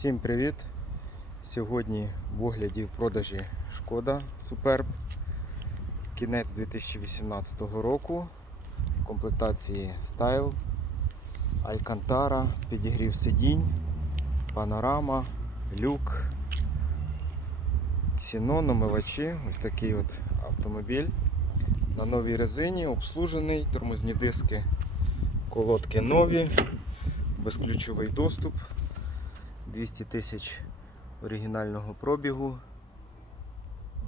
Всім привіт! Сьогодні в огляді в продажі Шкода Superb. Кінець 2018 року. В комплектації Style, Alcantara, підігрів сидінь, панорама, люк, ксенон, омивачі. Ось такий от автомобіль. На новій резині, обслужений, тормозні диски, колодки нові, безключовий доступ. 200 тисяч оригінального пробігу.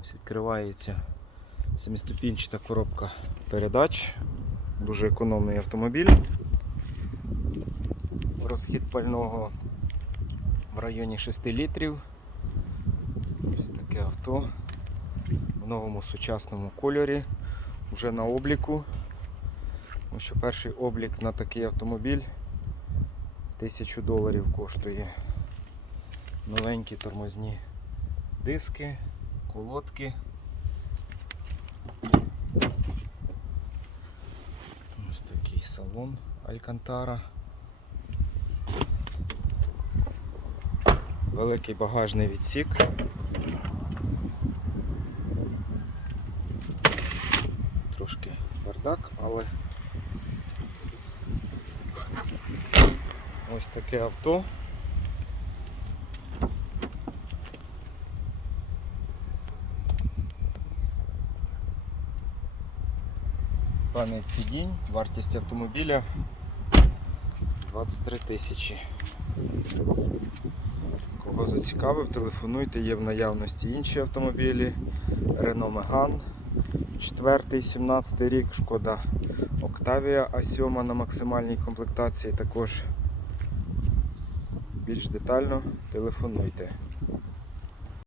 Ось відкривається семиступінчата коробка передач. Дуже економний автомобіль. Розхід пального в районі 6 літрів. Ось таке авто в новому сучасному кольорі. Вже на обліку. Тому що перший облік на такий автомобіль 1000 доларів коштує новенькі тормозні диски, колодки. Ось такий салон Алькантара. Великий багажний відсік. Трошки бардак, але ось таке авто. Пам'ять сидінь, вартість автомобіля 23 тисячі. Кого зацікавив, телефонуйте, є в наявності інші автомобілі. Renault Megane, 4 17 рік, шкода Octavia А7 на максимальній комплектації також. Більш детально телефонуйте.